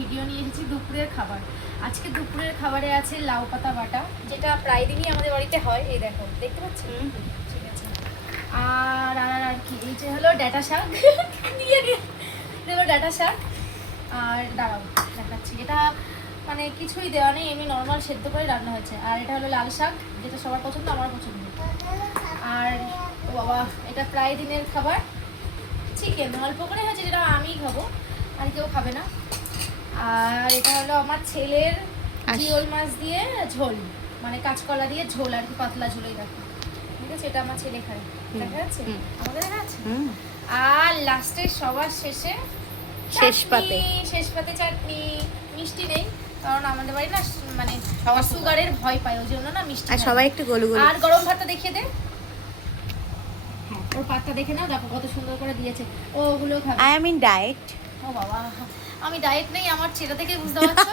Video নিয়ে এসেছি দুপুরের খাবার। আজকে দুপুরের খাবারে আছে লাউ পাতা বাটা, যেটা প্রায় দিনই আমাদের বাড়িতে হয়। এই দেখো, দেখতে পাচ্ছেন? ঠিক আছে। আর আর আর কি, এই যে হলো ডাঁটা শাক দিয়ে হলো ডাঁটা শাক। আর দাঁড়াও দেখাচ্ছি, এটা মানে কিছুই দেওয়া নেই, এমনি নর্মাল সেদ্ধ করে রান্না হয়েছে। আর এটা হলো লাল শাক, যেটা সবার পছন্দ, আমার পছন্দ। আর ও বাবা, এটা প্রায় দিনের খাবার, চিকেন অল্প করে হয়েছে, যেটা আমিই খাবো, আর কেউ খাবে না। আর এটা হলো আমার ছেলের জিওল মাছ দিয়ে ঝোল, মানে কাঁচকলা দিয়ে ঝোল আর কি, পাতলা ঝোলই দেখো। ঠিক আছে, এটা আমার ছেলে খায়, দেখা যাচ্ছে? আমাদের দেখা যাচ্ছে। আর লাস্টে সবার শেষে শেষ পাতে চাটনি। মিষ্টি নেই, কারণ আমাদের বাড়ি না মানে সবার সুগারের ভয় পায়, ওই জন্য না মিষ্টি। আর সবাই একটু গোলু গোলু। আর গরম ভাতটা দেখিয়ে দে, ওর পাতটা দেখে নাও, দেখো কত সুন্দর করে দিয়েছে। ও ওগুলো খাবে। I am in diet. ও বাবা, আমি ডায়েট নেই, আমার ছেলে থেকে বুঝতে পারছো।